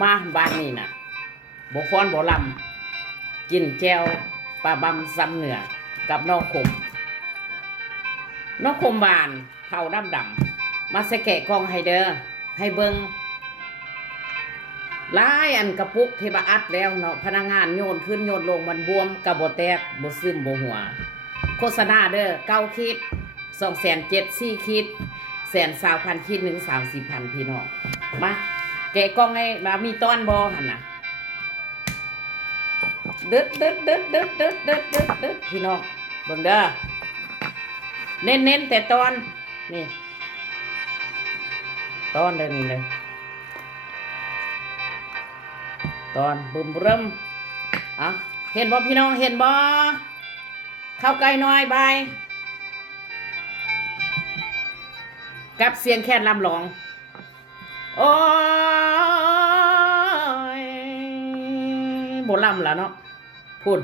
มาบ้านนี่น่ะบ่ฟ้อนบ่ลำกินแจวปลาบำซ้ำเหนือกับนอกขมนอกขมหวานเผาดำมาใส่แกะกล่องให้เด้อให้เบิ่งหลายอันกระปุกที่บาอัดแล้วเนาะพนักงานโยนขึ้นโยนลงมันบวมกระบ่แตกบ่ซึมบ่หัวโฆษณาเด้อ9ขีด2,700 4ขีด120,000ขีด1 30,000พี่น้องมาแกะกล่องให้มามีต้อนบ่หั่นน่ะดึดพี่น้องเบิ่งเด้อเน้นแต่ตอนนี่ตอนเด้อนี่เลยตอนบึมเริ่มอ่ะเห็นบ่พี่น้องเห็นบ่เข้าใกล้น้อยบายกับเสียงแค่นลำหลองโอ้ยโบลำแล้วเนาะพูด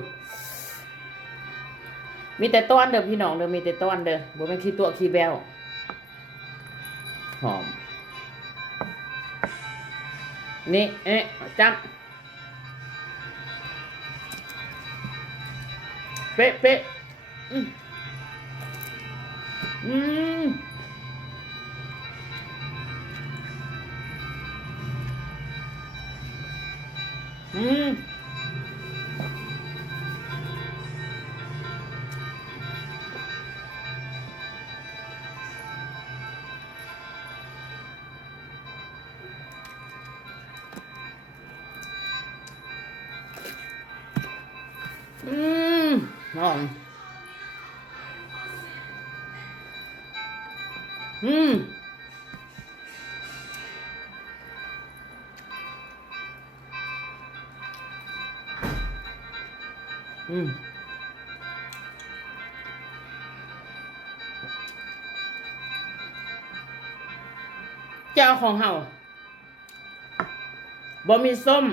มีแต่ต้อนเด้อพี่น้องเด้อมีแต่ต้อนเด้อบ่แม่นขี้ตัวขี้แบวหอมนี่จับเป๊ะอืมอืมอืมหอมเจ้าของเฮาบ่มีส้ม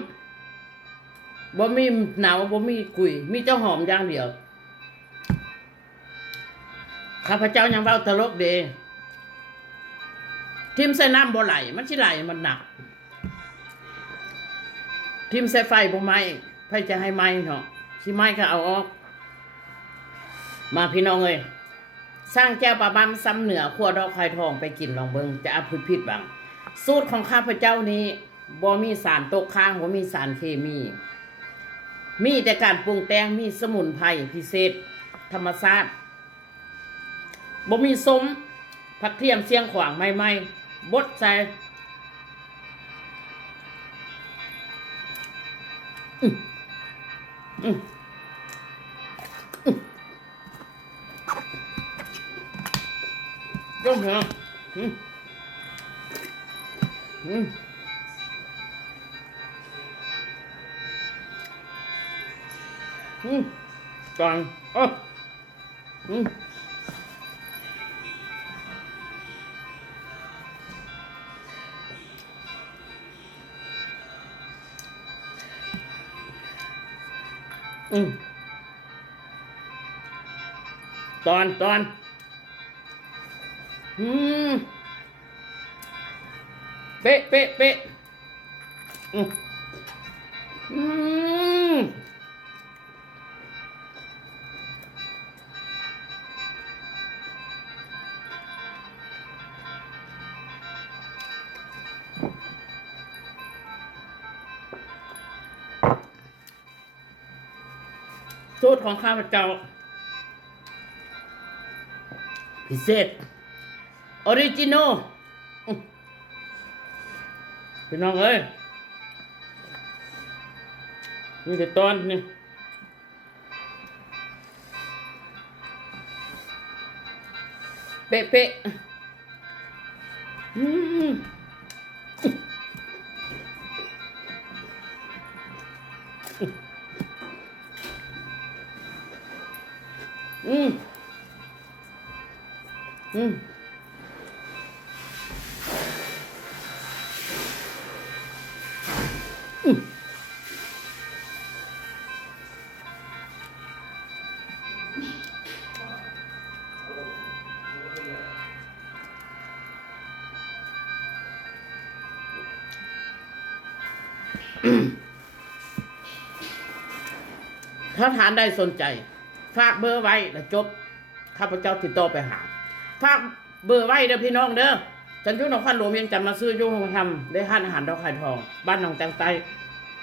บ่มีหนาวบ่มีกุยมีเจ้าหอมอย่างเดียวข้าพเจ้ายังเว้าตลกเด้ทิมใส่น้ำบ่ไหลมันสิไหลมันหนักทิมใส่ไฟบ่ไหม้ไผจะให้ไหม้เนาะสิไหม้ก็เอาออกมาพี่น้องเอ้ยสร้างแก้วปลาบ้ามซ้ำเหนือขั่วดอกไข่ทองไปกินลองเบิ่งจะอัพผิดบ้างสูตรของข้าพเจ้านี้บ่มีสารตกค้างบ่มีสารเคมีแต่การปรุงแต่งมีสมุนไพรพิเศษธรรมชาติบ่มีส้มผักเทียมเสียงขวางไม่บดใส่ก็เหรอก่อนตอนเป๊ะสูตรของข้าพเจ้าพิเศษออริจินอลพี่น้องเอ้ยมีแต่ตอนนี่เป๊ะ ถ้าทานได้สนใจฝากเบอร์ไว้แล้วจบข้าพเจ้าติดต่อไปหาฝากเบอร์ไว้เด้อพี่น้องเด้อฉันอยู่นครหลวงยังจำมาซื้อยุ่งทำได้ห้านอาหารดอกไข่ทองบ้านหนองแตงไต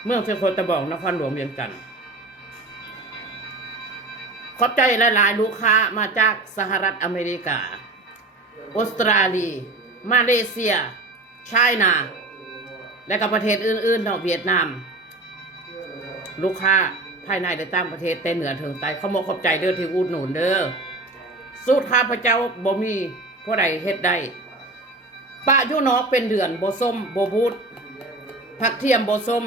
เมืองเชียงโคตะบอกนครหลวงเวียงจันทร์ขอบใจหลายๆลูกค้ามาจากสหรัฐอเมริกาออสเตรเลียมาเลเซียไชน่าและก็ประเทศอื่นๆเนาะเวียดนามลูกค้าภายในและต่างประเทศแต่เหนือถึงใต้เขาบอกขอบใจเด้อที่อุดหนุนเด้อสูตรข้าพเจ้าบ่มีผู้ใดเฮ็ดได้ปลาอยู่นอกเป็นเดือนบ่ส้มบ่บูดผักเทียมบ่ส้ม